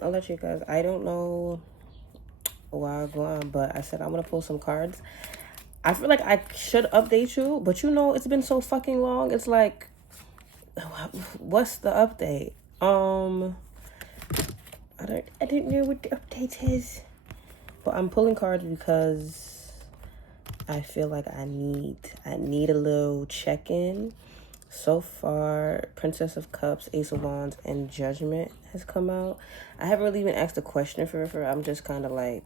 I'll let you guys. I don't know why I go on, but I said I'm gonna pull some cards. I feel like I should update you, but it's been so fucking long. It's like, what's the update? I didn't know what the update is. But I'm pulling cards because I feel like I need a little check-in. So far, Princess of Cups, Ace of Wands, and Judgment has come out. I haven't really even asked a question for her. I'm just kind of like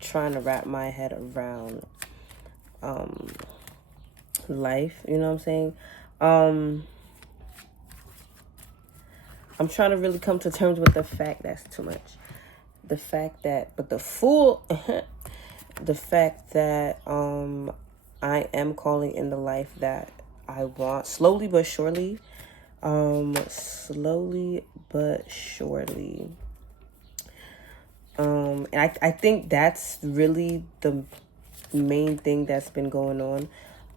trying to wrap my head around life, you know what I'm saying? I'm trying to really come to terms with the fact that's too much. The fact that, but the full, the fact that I am calling in the life that I want, slowly but surely. Slowly but surely. And I think that's really the main thing that's been going on.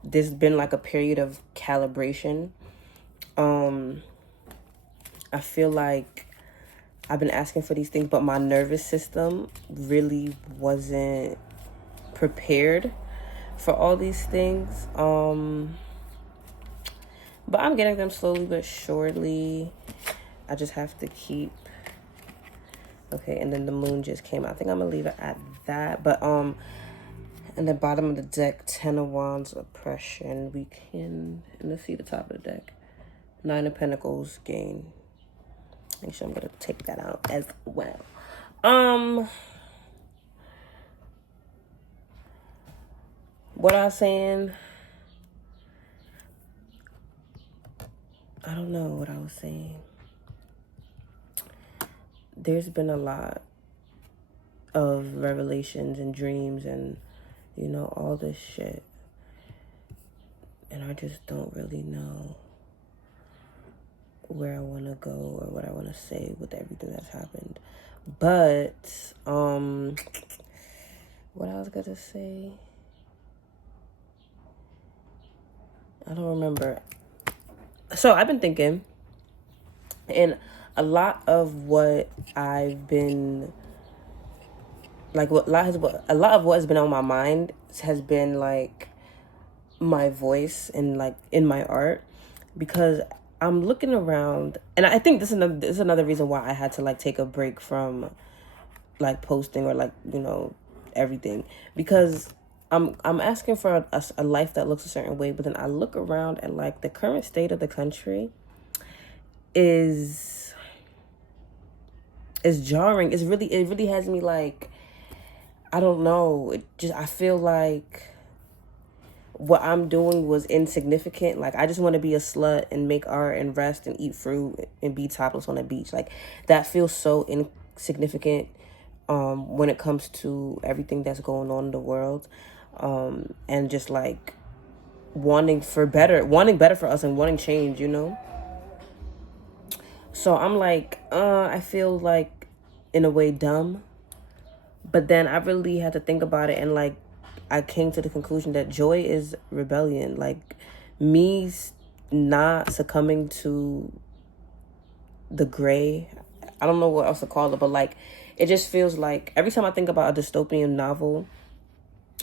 There's been like a period of calibration. I feel like I've been asking for these things, but my nervous system really wasn't prepared for all these things. But I'm getting them slowly but surely. I just have to keep. Okay, and then the moon just came out. I think I'm gonna leave it at that. But in the bottom of the deck, 10 of Wands, oppression. We can, and let's see the top of the deck. 9 of Pentacles, gain. Make sure I'm gonna take that out as well. What I was saying, I don't know what I was saying. There's been a lot of revelations and dreams and, all this shit. And I just don't really know where I want to go or what I want to say with everything that's happened. But, what I was going to say, I don't remember. So I've been thinking, and a lot of what I've been, like, a lot of what has been on my mind has been like my voice and like in my art, because I'm looking around, and I think this is another reason why I had to like take a break from like posting or like everything, because I'm asking for a life that looks a certain way, but then I look around and like the current state of the country is jarring. It really has me like, I don't know. I feel like what I'm doing was insignificant. Like, I just want to be a slut and make art and rest and eat fruit and be topless on a beach. Like, that feels so insignificant when it comes to everything that's going on in the world. And just like wanting better for us and wanting change, So I'm like, I feel like in a way dumb. But then I really had to think about it, and like I came to the conclusion that joy is rebellion. Like, me not succumbing to the gray, I don't know what else to call it, but like it just feels like every time I think about a dystopian novel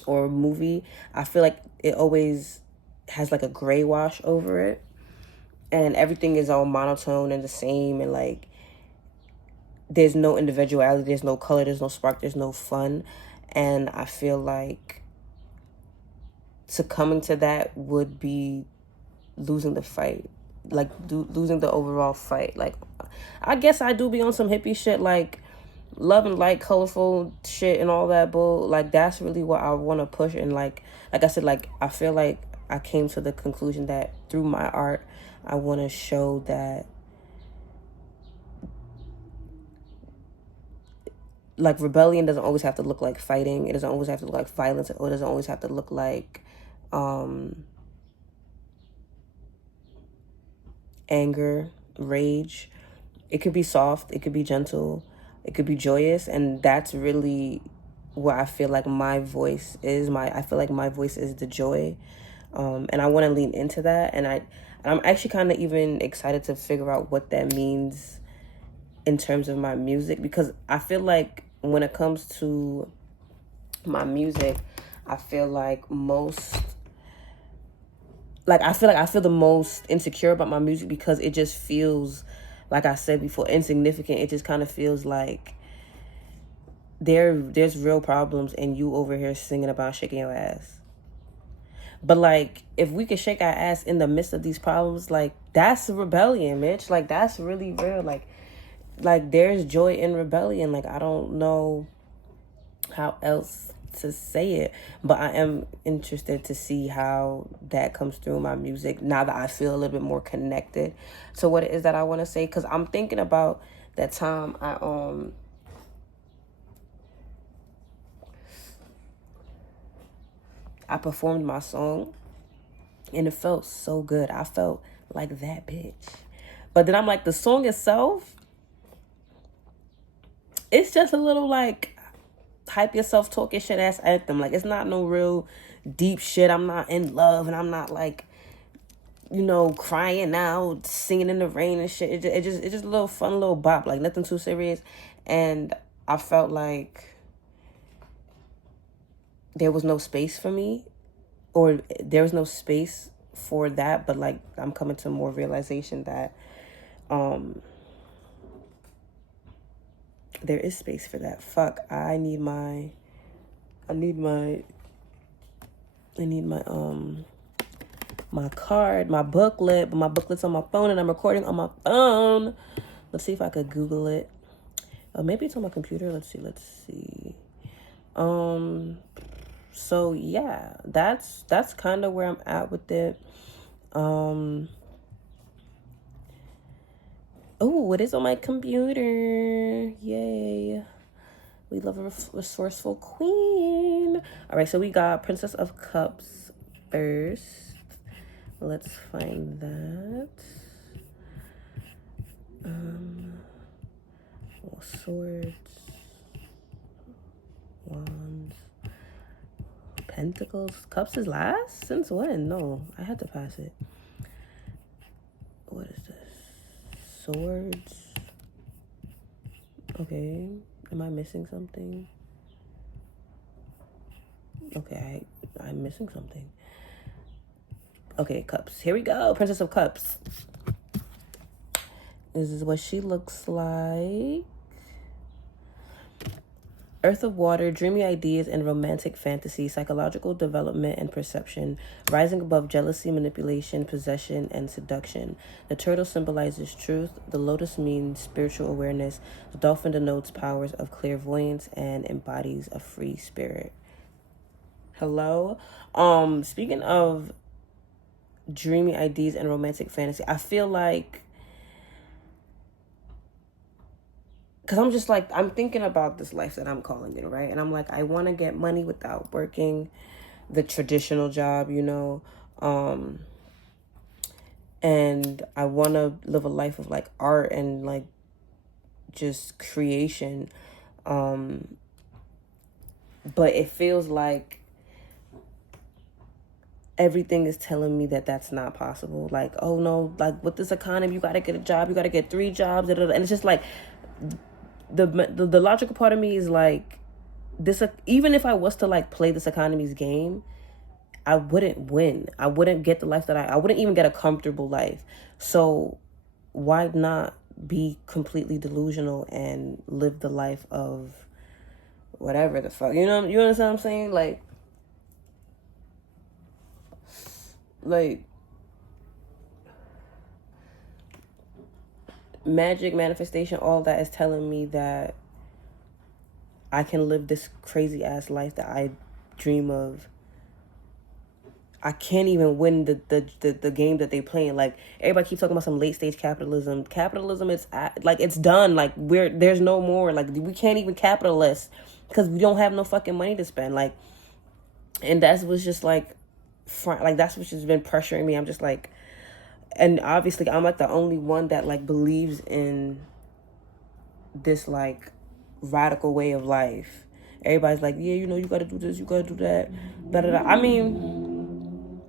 or movie, I feel like it always has like a gray wash over it, and everything is all monotone and the same, and like there's no individuality, there's no color, there's no spark, there's no fun. And I feel like succumbing to that would be losing the fight, like losing the overall fight. Like, I guess I do be on some hippie shit, like love and light, colorful shit and all that bull. Like, that's really what I want to push. And like I said, like I feel like I came to the conclusion that through my art, I want to show that like rebellion doesn't always have to look like fighting. It doesn't always have to look like violence, or it doesn't always have to look like anger, rage. It could be soft, it could be gentle, it could be joyous, and that's really where I feel like my voice is. I feel like my voice is the joy, and I want to lean into that. And I'm actually kind of even excited to figure out what that means in terms of my music, because I feel like when it comes to my music, I feel like I feel the most insecure about my music because it just feels, like I said before, insignificant. It just kind of feels like there's real problems and you over here singing about shaking your ass. But like, if we could shake our ass in the midst of these problems, like, that's rebellion, bitch. Like, that's really real. Like there's joy in rebellion. Like, I don't know how else to say it, but I am interested to see how that comes through my music now that I feel a little bit more connected to what it is that I want to say. Because I'm thinking about that time I performed my song and it felt so good. I felt like that bitch. But then I'm like, the song itself, it's just a little like hype yourself, talking shit ass anthem. Like, it's not no real deep shit. I'm not in love and I'm not like, crying out, singing in the rain and shit. It's just a little fun little bop, like nothing too serious. And I felt like there was no space for me, or there was no space for that. But like, I'm coming to more realization that there is space for that. Fuck, I need my my card, my booklet, but my booklet's on my phone and I'm recording on my phone. Let's see if I could Google it. Maybe it's on my computer. Let's see. So yeah, that's kind of where I'm at with it. Oh, it is on my computer. Yay. We love a resourceful queen. All right, so we got Princess of Cups first. Let's find that. Swords, wands, pentacles. Cups is last? Since when? No, I had to pass it. What is this? Swords. Okay. Am I missing something? Okay, I'm missing something. Okay, cups. Here we go. Princess of Cups. This is what she looks like. Earth of Water, dreamy ideas and romantic fantasy, psychological development and perception, rising above jealousy, manipulation, possession, and seduction. The turtle symbolizes truth. The lotus means spiritual awareness. The dolphin denotes powers of clairvoyance and embodies a free spirit. Hello? Speaking of dreamy ideas and romantic fantasy, I feel like, because I'm just like, I'm thinking about this life that I'm calling it, right? And I'm like, I want to get money without working the traditional job, and I want to live a life of like art and like just creation. But it feels like everything is telling me that that's not possible. Like, oh no, like with this economy, you got to get a job, you got to get 3 jobs, and it's just like, the logical part of me is like, this, even if I was to like play this economy's game, I wouldn't win. I wouldn't get the life that I wouldn't even get a comfortable life. So why not be completely delusional and live the life of whatever the fuck, you understand what I'm saying? Like magic, manifestation, all that is telling me that I can live this crazy ass life that I dream of. I can't even win the game that they playing. Like, everybody keeps talking about some late stage capitalism. Capitalism is like, it's done. Like, there's no more. Like, we can't even capitalist because we don't have no fucking money to spend. Like, and that's what's just like that's what's just been pressuring me. I'm just like, and obviously I'm like the only one that like believes in this like radical way of life. Everybody's like, yeah, you gotta do this, you gotta do that, da da da. I mean,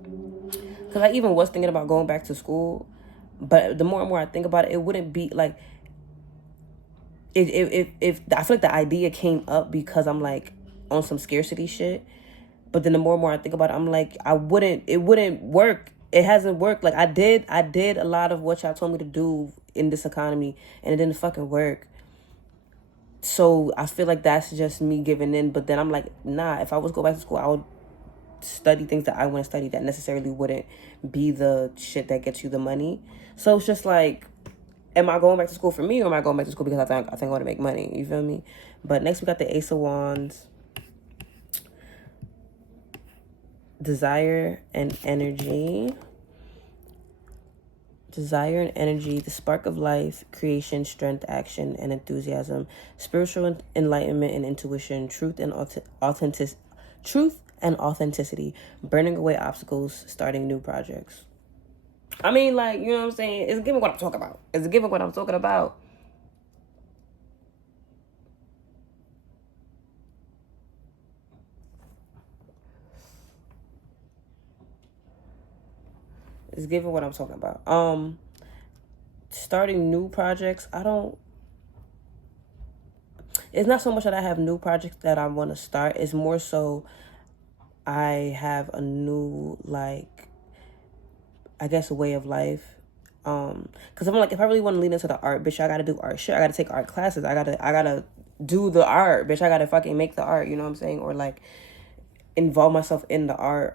because I even was thinking about going back to school, but the more and more I think about it, it wouldn't be like, if I feel like the idea came up because I'm like on some scarcity shit. But then the more and more I think about it, I'm like, it wouldn't work. It hasn't worked. Like I did a lot of what y'all told me to do in this economy, and it didn't fucking work. So I feel like that's just me giving in. But then I'm like, nah, if I was to go back to school, I would study things that I want to study that necessarily wouldn't be the shit that gets you the money. So it's just like, am I going back to school for me, or am I going back to school because I think I want to make money? You feel me? But next we got the Ace of Wands. Desire and energy. Desire and energy, the spark of life, creation, strength, action, and enthusiasm, spiritual enlightenment and intuition, truth and authenticity, burning away obstacles, starting new projects. I mean, like, you know what I'm saying? It's giving what I'm talking about. It's giving what I'm talking about. It's giving what I'm talking about. Starting new projects. It's not so much that I have new projects that I want to start. It's more so I have a new, like, I guess, a way of life. Because I'm like, if I really want to lean into the art, bitch, I gotta do art shit. I gotta take art classes. I gotta do the art, bitch. I gotta fucking make the art. You know what I'm saying? Or like involve myself in the art.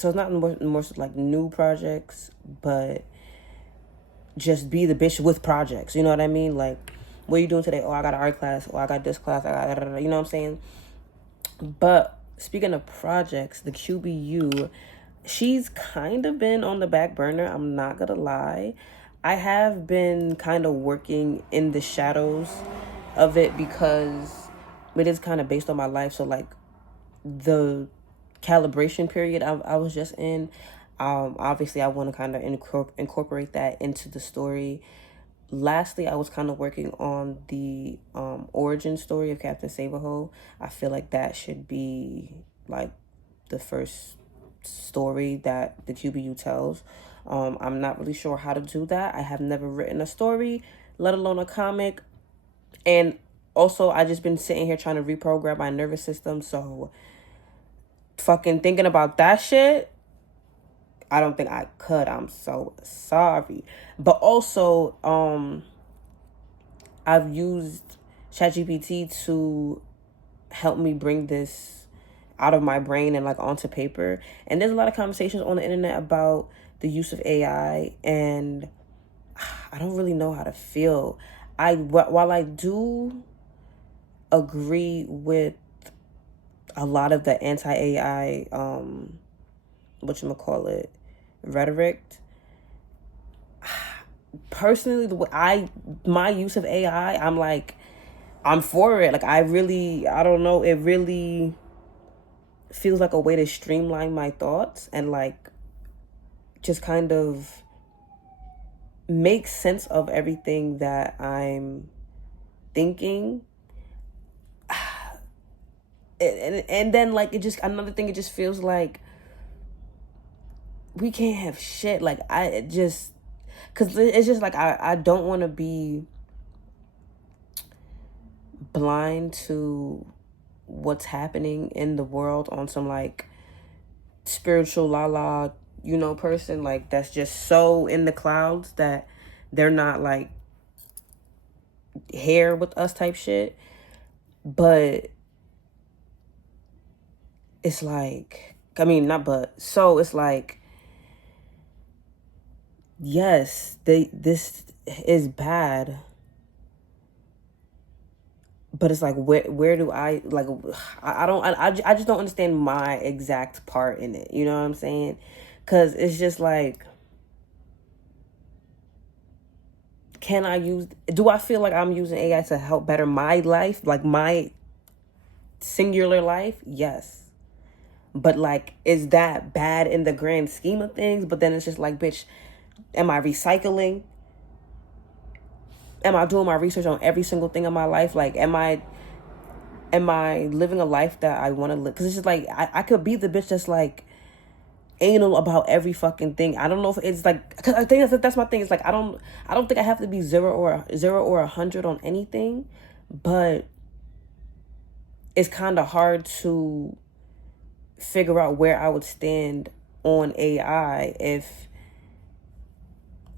So it's not more like new projects, but just be the bitch with projects. You know what I mean? Like, what are you doing today? Oh, I got an art class. Oh, I got this class. I got, you know what I'm saying? But speaking of projects, the QBU, she's kind of been on the back burner. I'm not gonna lie. I have been kind of working in the shadows of it because it is kind of based on my life. So like the calibration period I was just in, obviously I want to kind of incorporate that into the story. Lastly, I was kind of working on the origin story of Captain Save-A-Ho. I feel like that should be like the first story that the QBU tells. I'm not really sure how to do that. I have never written a story, let alone a comic. And also, I just been sitting here trying to reprogram my nervous system, so fucking thinking about that shit, I don't think I could. I'm so sorry. But also, I've used ChatGPT to help me bring this out of my brain and like onto paper. And there's a lot of conversations on the internet about the use of AI, and I don't really know how to feel. While I do agree with a lot of the anti-AI, whatchamacallit, rhetoric, personally, the way my use of AI, I'm like, I'm for it. Like, I don't know, it really feels like a way to streamline my thoughts and like just kind of make sense of everything that I'm thinking. And then like it just feels like we can't have shit. Like because it's just like I don't want to be blind to what's happening in the world on some like spiritual person like that's just so in the clouds that they're not like here with us type shit. But it's like, I mean, not but, so it's like, yes, this is bad, but it's like, where do I, like, I just don't understand my exact part in it, you know what I'm saying? Because it's just like, do I feel like I'm using AI to help better my life, like my singular life? Yes. But like, is that bad in the grand scheme of things? But then it's just like, bitch, am I recycling? Am I doing my research on every single thing in my life? Like, am I living a life that I want to live? Because it's just like, I could be the bitch that's like, anal about every fucking thing. I don't know if it's like, cause I think that's my thing. It's like I don't think I have to be 0 or 100 on anything, but it's kind of hard to figure out where I would stand on AI if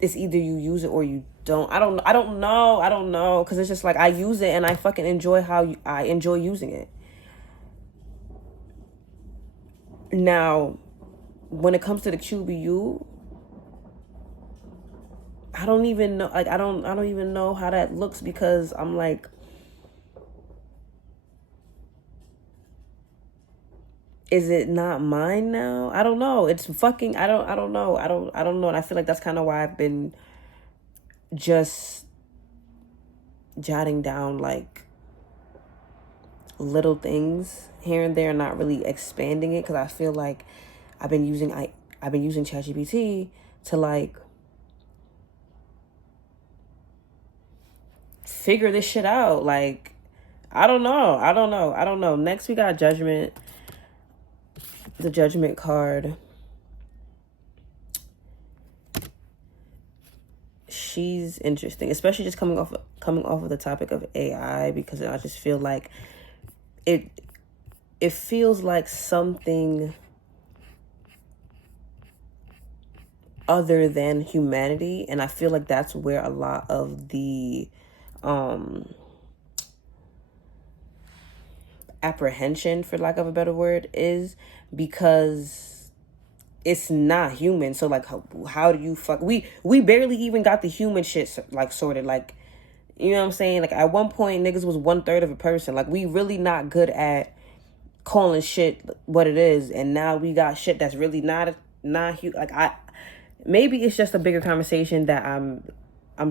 it's either you use it or you don't. I don't know, because it's just like I use it and I fucking enjoy I enjoy using it. Now, when it comes to the QBU, I don't even know. Like I don't even know how that looks, because I'm like, is it not mine now? I don't know. It's fucking. I don't know. I don't know. And I feel like that's kind of why I've been just jotting down like little things here and there, not really expanding it, because I feel like I've been using ChatGPT to like figure this shit out. Like, I don't know. Next we got Judgment. The Judgment card. She's interesting, especially just coming off of the topic of AI, because I just feel like it feels like something other than humanity, and I feel like that's where a lot of the apprehension, for lack of a better word, is, because it's not human. So like how do you we barely even got the human shit like sorted. Like, you know what I'm saying? Like at one point niggas was 1/3 of a person. Like we really not good at calling shit what it is, and now we got shit that's really not like maybe it's just a bigger conversation that I'm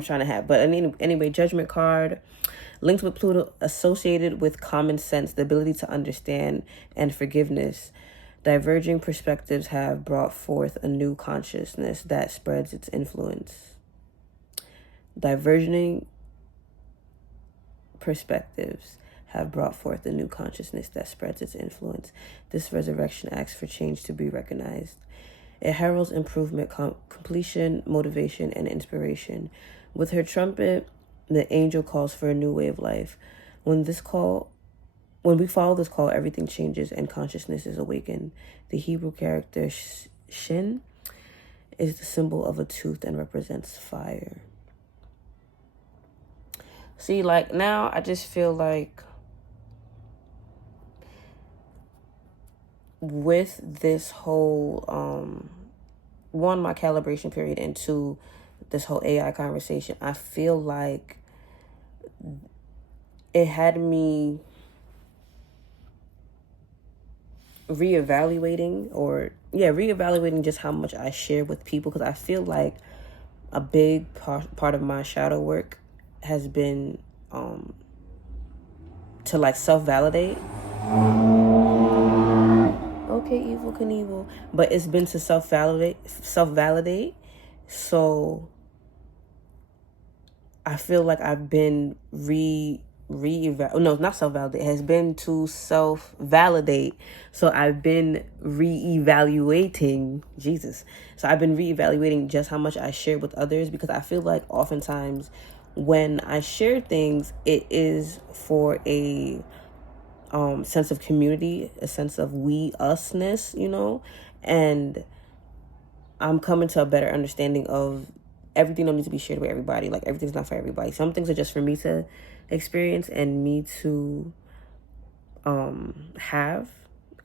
trying to have. But anyway, Judgment card. Linked with Pluto, associated with common sense, the ability to understand, and forgiveness. Diverging perspectives have brought forth a new consciousness that spreads its influence. Diverging perspectives have brought forth a new consciousness that spreads its influence. This resurrection asks for change to be recognized. It heralds improvement, completion, motivation, and inspiration. With her trumpet, the angel calls for a new way of life. When we follow this call, everything changes and consciousness is awakened. The Hebrew character Shin is the symbol of a tooth and represents fire. See, like now I just feel like with this whole one, my calibration period, and two, this whole AI conversation, I feel like it had me reevaluating just how much I share with people, because I feel like a big part of my shadow work has been to like self-validate. Okay, Evil Knievel. But it's been to self-validate. So I feel like I've been not self-validate. It has been to self-validate. So I've been reevaluating. Jesus. So I've been reevaluating just how much I share with others, because I feel like oftentimes when I share things, it is for a sense of community, a sense of we usness, and I'm coming to a better understanding of everything don't need to be shared with everybody. Like everything's not for everybody. Some things are just for me to experience and me to have.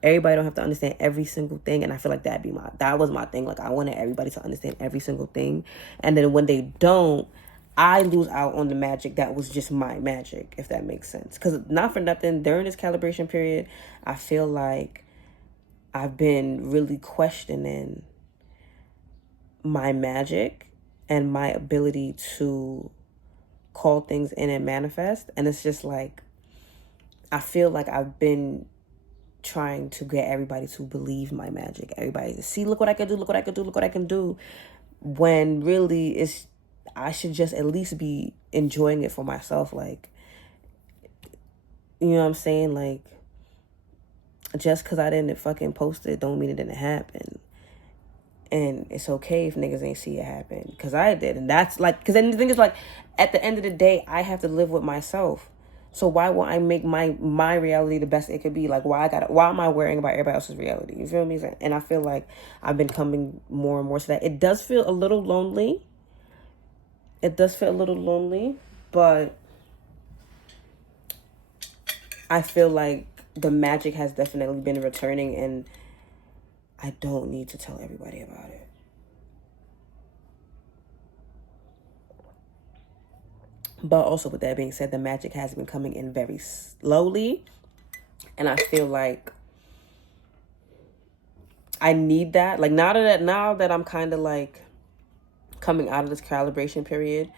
Everybody don't have to understand every single thing, and I feel like that was my thing. Like I wanted everybody to understand every single thing, and then when they don't, I lose out on the magic that was just my magic, if that makes sense. Because not for nothing, during this calibration period, I feel like I've been really questioning my magic and my ability to call things in and manifest. And it's just like, I feel like I've been trying to get everybody to believe my magic. Everybody to see, look what I can do, look what I can do, look what I can do. When really I should just at least be enjoying it for myself. Like, you know what I'm saying? Like, just because I didn't fucking post it don't mean it didn't happen. And it's okay if niggas ain't see it happen, because I did. And that's like, because then the thing is, like, at the end of the day, I have to live with myself. So why won't I make my reality the best it could be? Like, why am I worrying about everybody else's reality? You feel me? And I feel like I've been coming more and more to that. It does feel a little lonely. But I feel like the magic has definitely been returning, and I don't need to tell everybody about it. But also, with that being said, the magic has been coming in very slowly. And I feel like I need that. Like, now that I'm kind of like coming out of this calibration period,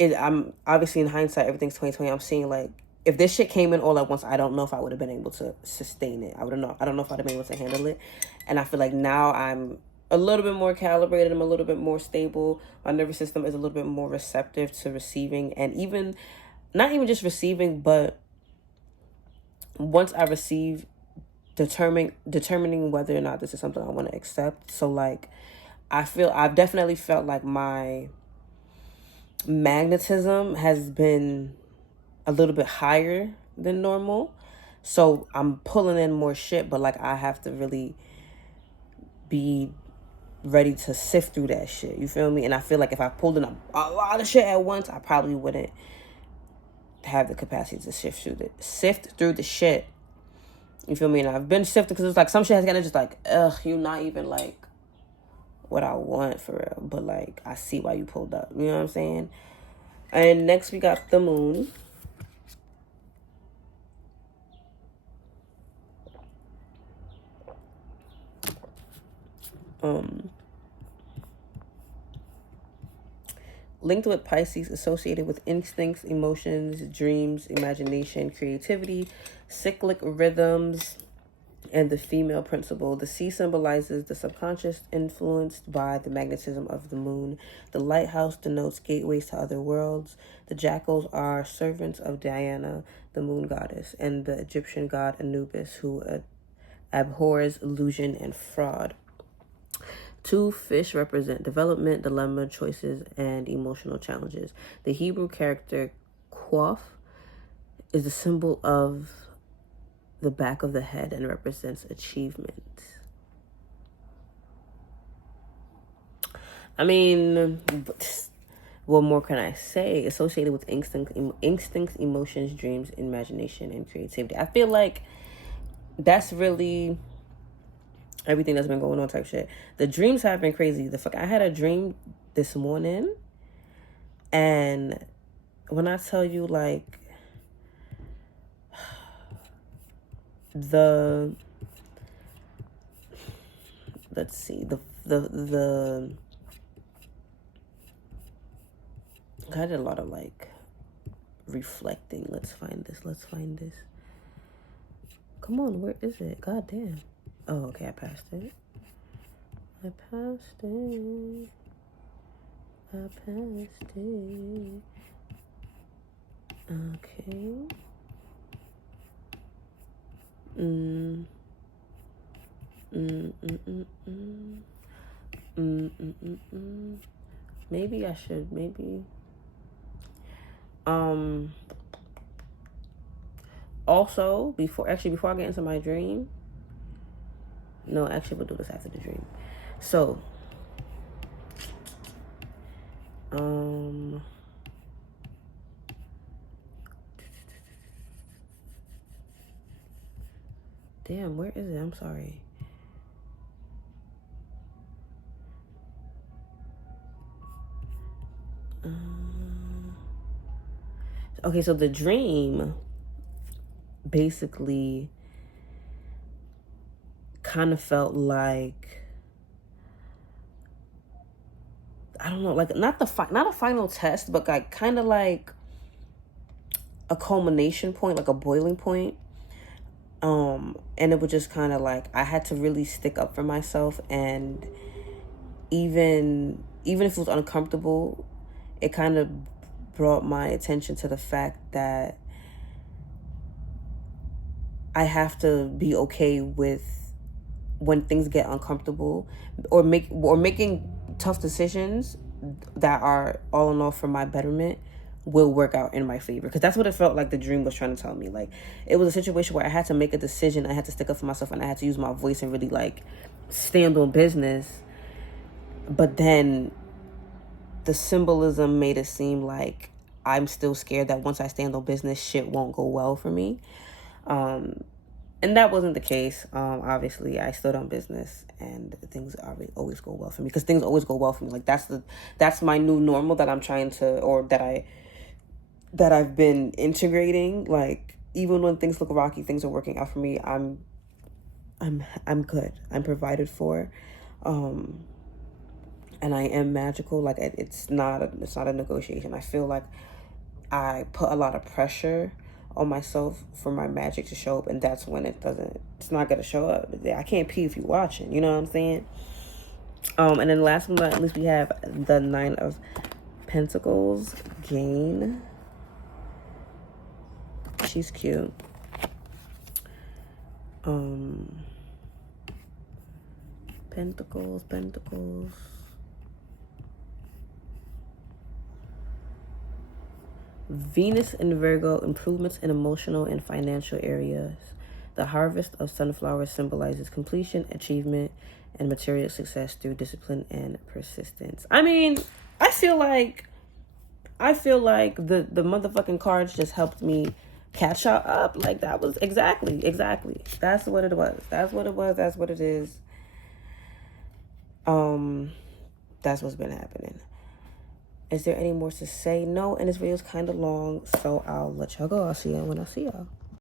I'm obviously, in hindsight, everything's 2020. I'm seeing, like, if this shit came in all at once, I don't know if I would have been able to sustain it. I don't know if I'd have been able to handle it. And I feel like now I'm a little bit more calibrated. I'm a little bit more stable. My nervous system is a little bit more receptive to receiving, and even not even just receiving, but once I receive, determining whether or not this is something I want to accept. So, like, I've definitely felt like my magnetism has been a little bit higher than normal. So I'm pulling in more shit, but, like, I have to really be ready to sift through that shit. You feel me? And I feel like if I pulled in a lot of shit at once, I probably wouldn't have the capacity to sift through the shit. You feel me? And I've been sifting, because it's like some shit has kind of just like, ugh, you not even like what I want for real. But, like, I see why you pulled up. You know what I'm saying? And next we got the moon. Linked with Pisces, associated with instincts, emotions, dreams, imagination, creativity, cyclic rhythms, and the female principle. The sea symbolizes the subconscious, influenced by the magnetism of the moon. The lighthouse denotes gateways to other worlds. The jackals are servants of Diana, the moon goddess, and the Egyptian god Anubis, who abhors illusion and fraud. 2 fish represent development, dilemma, choices, and emotional challenges. The Hebrew character Quoth is a symbol of the back of the head and represents achievement. I mean, what more can I say? Associated with instincts, emotions, dreams, imagination, and creativity. I feel like that's really everything that's been going on type shit. The dreams have been crazy. I had a dream this morning, and when I tell you, like, the I did a lot of, like, reflecting. Let's find this. Come on, where is it? God damn. Oh, okay, I passed it. Okay. Maybe I should, also, before I get into my dream, no, actually, we'll do this after the dream. So, damn, where is it? I'm sorry. Okay, so the dream basically kind of felt like, I don't know, like, not a final test, but like kind of like a culmination point, like a boiling point. And it was just kind of like I had to really stick up for myself, and even if it was uncomfortable, it kind of brought my attention to the fact that I have to be okay with when things get uncomfortable, or making tough decisions that are all in all for my betterment will work out in my favor. Because that's what it felt like the dream was trying to tell me. Like, it was a situation where I had to make a decision, I had to stick up for myself, and I had to use my voice and really like stand on business. But then the symbolism made it seem like I'm still scared that once I stand on business, shit won't go well for me. And that wasn't the case. Obviously, I stood on business, and things always go well for me, because things always go well for me. Like, that's my new normal that I'm trying to, or that I've been integrating. Like, even when things look rocky, things are working out for me. I'm good. I'm provided for, and I am magical. Like, it's not a negotiation. I feel like I put a lot of pressure on myself for my magic to show up, and that's when it's not gonna show up. I can't pee if you're watching, you know what I'm saying? And then last but not least, we have the 9 of Pentacles, Jane. She's cute. Pentacles. Venus in Virgo, improvements in emotional and financial areas. The harvest of sunflowers symbolizes completion, achievement, and material success through discipline and persistence. I mean, I feel like the motherfucking cards just helped me catch up. Like, that was exactly. That's what it was. That's what it is. That's what's been happening. Is there any more to say? No, and this video is kind of long, so I'll let y'all go. I'll see y'all when I see y'all.